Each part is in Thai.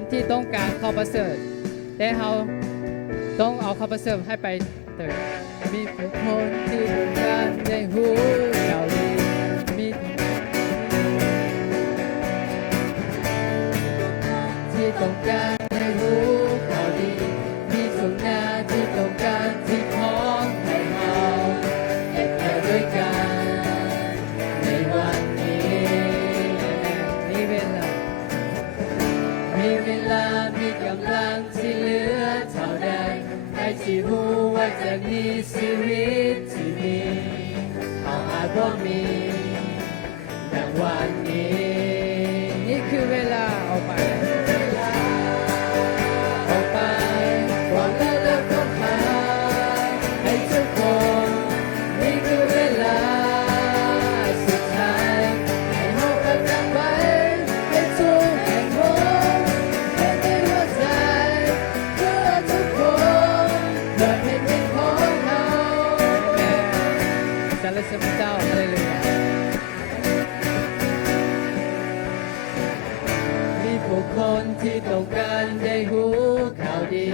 คนที่ต้องการข้าวประเสริฐแต่เราต้องเอาข้าวประเสริฐให้ไปเติมมีผู้คนที่ต้องการได้หูข่าวดีมีที่ต้องการได้หูข่าวดีมีตรงหน้าที่ต้องการที่พร้อมให้เราเก็บเกี่ยวด้วยกันในวันนี้มีเวลามีกำลังที่เหลือเท่าใดให้ที่รู้ว่าจะมีชีวิตที่มีเขาอาจบ่มีดังวันนี้นี่คือเวลาออกไปบอกแล้วเลิกต้องหาให้ทุกคนนี่คือเวลาสุดท้ายให้เราประจักษ์ไว้ให้ทุกแห่งหนให้ในหัวใจเพื่อทุกคนเพื่อเป็นเด็กของเราสรรเสริญเจ้าฮาเลลูยามีผู้คนที่ต้องการได้หูข่าวดี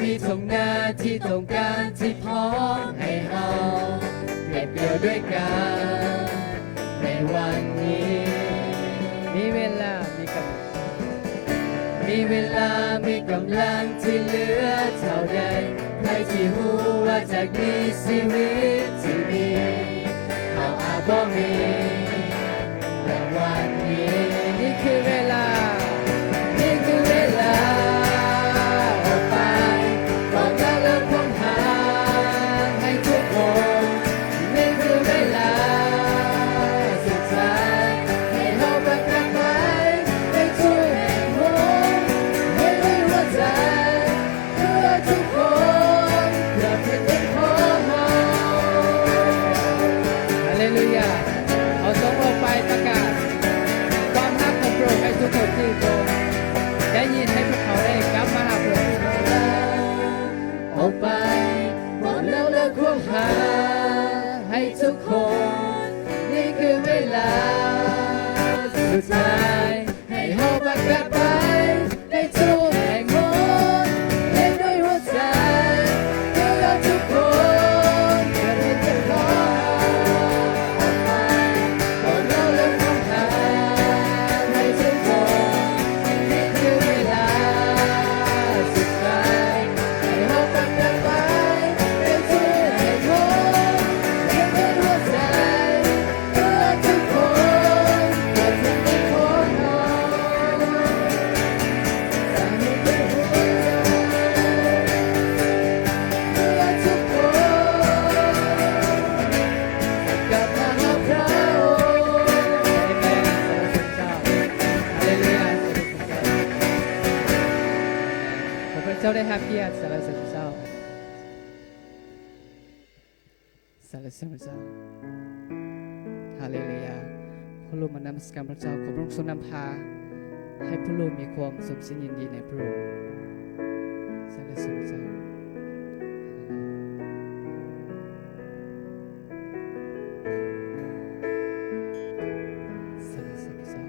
มีทงหน้าที่ต้องการที่พร้อมให้เราเก็บเกี่ยวด้วยกันในวันนี้มีเวลามีกำลังที่เหลือเท่าใดให้ที่รู้ว่าจากนี้ชีวิตที่มีเขาอาจบ่มีแต่วันนี้นี่คือเวลาออกไปบอกแล้วเลิกค้นหาให้ทุกคนนี่คือเวลาสุดท้ายให้เราประกาศไว้ให้ทุกแห่งหนให้ด้วยหัวใจเพื่อทุกคนเพื่อเป็นเด็กของเราฮาเลลูยาเอาส่งออกไปประกาศความรักของพระองค์ให้ทุกคนที่พระองค์ได้ยินให้พวกเขาได้กลับมาหาพระองค์ออกไปบอกแล้วเลิกควงหาให้ทุกคนนี่คือเวลาสุดท้ายให้เราประกาศไปให้ทุกแห่งหนให้ด้วยหัวใจเพื่อทุกคนเพื่อเป็นเจ้าของออกไปบอกแล้วเลิกควงหาให้ทุกคนนี่คือเวลาสุดท้ายให้เราประกาศไปให้ทุกแห่งหนให้ด้วยหัวใจเพื่อทุกคนเพื่อเป็นเด็กของเราให้ด้วยหัวใจเพื่อทุกคนกลับมาหาพระองค์อาเมนสรรเสริญเจ้าฮาเลลูยาสรรเสริญเจ้าขอพระเจ้าได้ให้เกียรติสรรเสริญเจ้าสรรเสริญเจ้าฮาเลลูยาผู้ลูกมานมัสการพระเจ้าขอพระองค์ทรงนำพาให้ผู้ลูกมีความสุขสิยินดีในพระองค์สรรเสริญเจ้าสรรเสริญเจ้า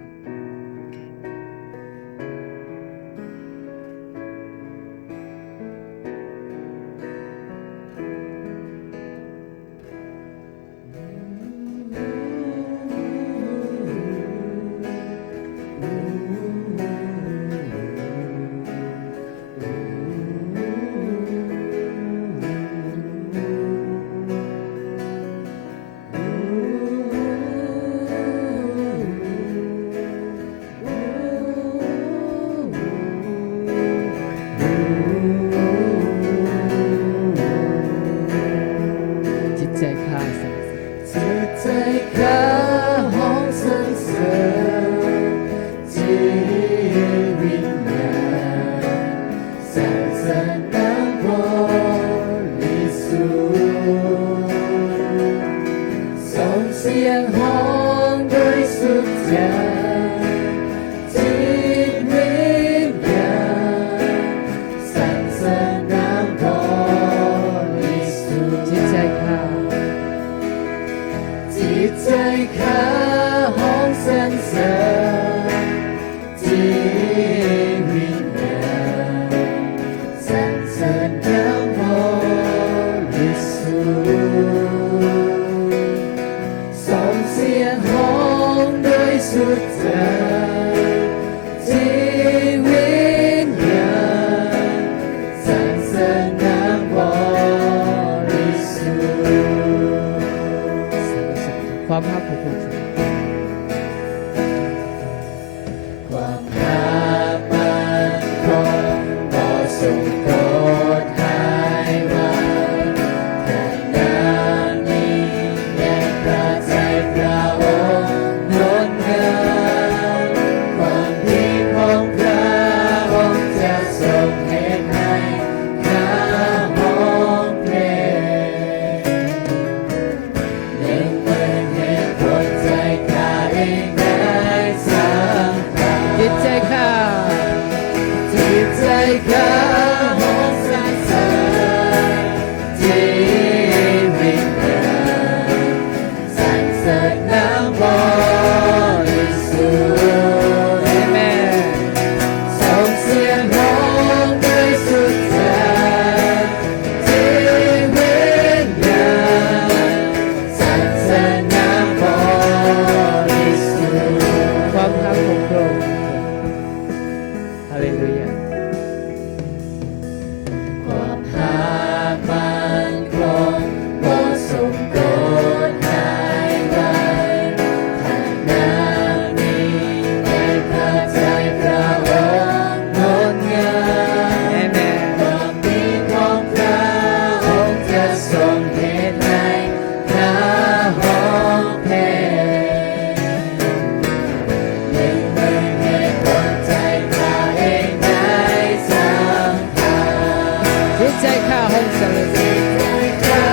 ใจข้าห้องสรรเสริญข้า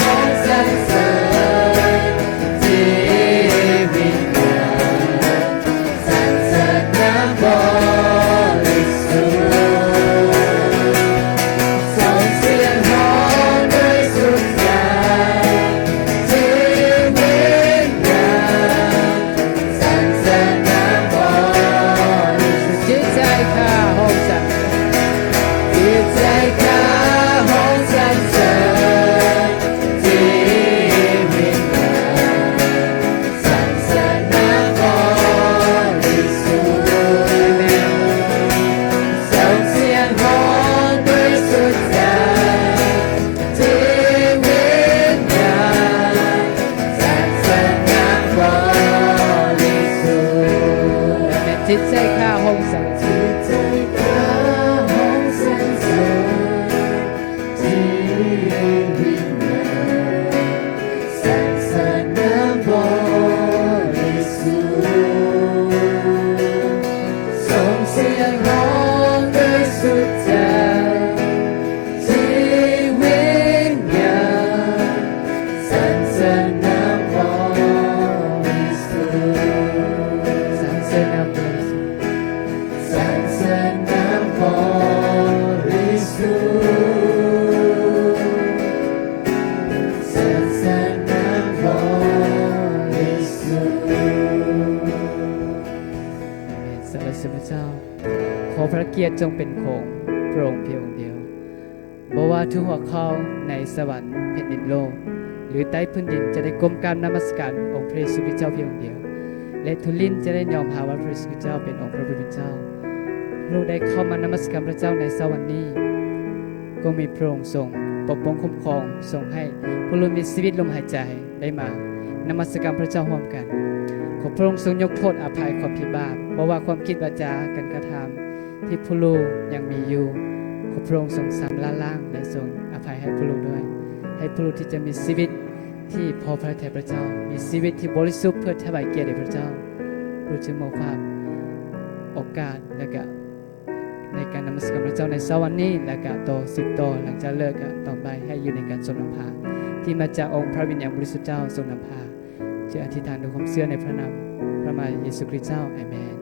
ห้องสรรเสริญที่วิญญาณสรรเสริญน้ำบริสุทธิ์ส่งเสียงร้องด้วยสุดใจที่วิญญาณสรรเสริญน้ำบริสุทธิ์จิตใจข้าห้องสรรจิตใจข้าห้องสรรเสริญที่วิญญาณสรรเสริญน้ำบริสุทธิ์ส่งเสียงร้องด้วยสุดใจที่วิญญาณสรรเสริญน้ำบริสุทธิ์และจิตใจข้าห้องสรรเสริญจิตใจข้าห้องสรรเสริญที่วิญญาณสรรเสริญน้ำบริสุทธิ์ส่งเสียงร้องด้วยสุดใจที่วิญญาณสรรเสริญน้ำบริสุทธิ์สรรเสริญน้ำบริสุทธิ์สรรเสริญน้ำบริสุทธิ์สรรเสริญน้ำบริสุทธิ์สรรเสริญพระเจ้าขอพระเกียรติจงเป็นของพระองค์เพียงองค์เดียวบ่ว่าทุกหัวข้อในสวรรค์แผ่นดินโลกหรือใต้พื้นดินจะได้ก้มกราบนมัสการองค์พระเยซูคริสต์เจ้าเพียงองค์เดียวและทุกลิ้นจะได้ยอมหาว่าพระเยซูคริสต์เจ้าเป็นองค์พระผู้เป็นเจ้าลูกได้เข้ามานมัสการพระเจ้าในสวรรค์นี้ก็มีพระองค์ทรงปกป้องคุ้มครองทรงให้ผู้ลูกมีชีวิตลมหายใจได้มานมัสการพระเจ้าร่วมกันขอพระองค์ทรงยกโทษอภัยความผิดบาปบ่ว่าความคิดวาจาการกระทำที่ผู้ลูกยังมีอยู่ขอพระองค์ทรงสำละล้างและทรงอภัยให้ผู้ลูกด้วยให้ผู้ลูกที่จะมีชีวิตที่พอพระทัยพระเจ้ามีชีวิตที่บริสุทธิ์เพื่อถวายเกียรติแด่พระเจ้ารู้จึงมอบภาพโอกาสและก็ในการนมัสการพระเจ้าในเช้าวันนี้และก็ต่อสืบต่อหลังจากเลิกต่อไปให้อยู่ในการทรงนำพาที่มาจากองค์พระวิญญาณบริสุทธิ์เจ้าทรงนำพาจะอธิษฐานด้วยความเชื่อในพระนามพระมารเยซูคริสต์เจ้าอาเมน